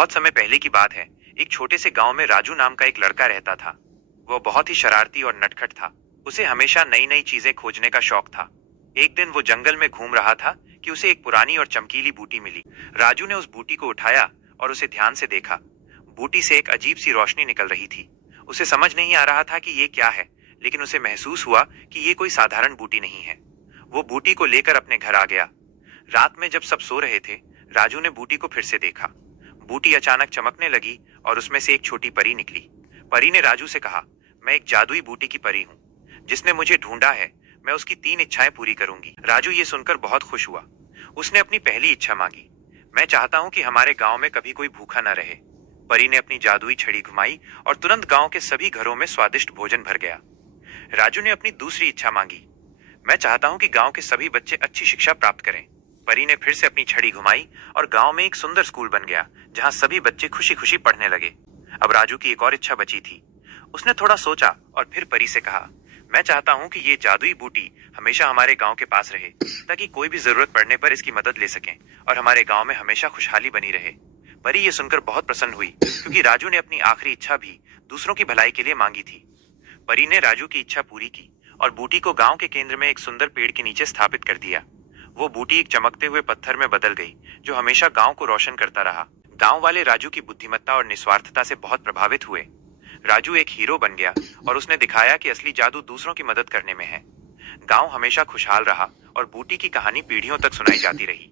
बहुत समय पहले की बात है। एक छोटे से गांव में राजू नाम का एक लड़का रहता था। वह बहुत ही शरारती और नटखट था। उसे हमेशा नई नई चीजें खोजने का शौक था। एक दिन वो जंगल में घूम रहा था कि उसे एक पुरानी और चमकीली बूटी मिली। राजू ने उस बूटी को उठाया और उसे ध्यान से देखा। बूटी से एक अजीब सी रोशनी निकल रही थी। उसे समझ नहीं आ रहा था कि ये क्या है, लेकिन उसे महसूस हुआ कि ये कोई साधारण बूटी नहीं है। वो बूटी को लेकर अपने घर आ गया। रात में जब सब सो रहे थे, राजू ने बूटी को फिर से देखा। बूटी अचानक चमकने लगी और उसमें से एक छोटी परी निकली। परी ने राजू से कहा, मैं एक जादुई बूटी की परी हूँ। जिसने मुझे ढूंढा है, मैं उसकी 3 इच्छाएं पूरी करूंगी। राजू ये सुनकर बहुत खुश हुआ। उसने अपनी पहली इच्छा मांगी, मैं चाहता हूँ कि हमारे गांव में कभी कोई भूखा न रहे। परी ने अपनी जादुई छड़ी घुमाई और तुरंत गांव के सभी घरों में स्वादिष्ट भोजन भर गया। राजू ने अपनी दूसरी इच्छा मांगी, मैं चाहता हूँ कि गांव के सभी बच्चे अच्छी शिक्षा प्राप्त करें। परी ने फिर से अपनी छड़ी घुमाई और गांव में एक सुंदर स्कूल बन गया, जहां सभी बच्चे खुशी खुशी पढ़ने लगे। अब राजू की एक और इच्छा बची थी। उसने थोड़ा सोचा और फिर परी से कहा, मैं चाहता हूँ कि ये जादुई बूटी हमेशा हमारे गांव के पास रहे, ताकि कोई भी जरूरत पड़ने पर इसकी मदद ले सकें और हमारे गांव में हमेशा खुशहाली बनी रहे। परी ये सुनकर बहुत प्रसन्न हुई, क्योंकि राजू ने अपनी आखिरी इच्छा भी दूसरों की भलाई के लिए मांगी थी। परी ने राजू की इच्छा पूरी की और बूटी को गांव के केंद्र में एक सुंदर पेड़ के नीचे स्थापित कर दिया। वो बूटी एक चमकते हुए पत्थर में बदल गई, जो हमेशा गांव को रोशन करता रहा। गांव वाले राजू की बुद्धिमत्ता और निस्वार्थता से बहुत प्रभावित हुए। राजू एक हीरो बन गया और उसने दिखाया कि असली जादू दूसरों की मदद करने में है। गांव हमेशा खुशहाल रहा और बूटी की कहानी पीढ़ियों तक सुनाई जाती रही।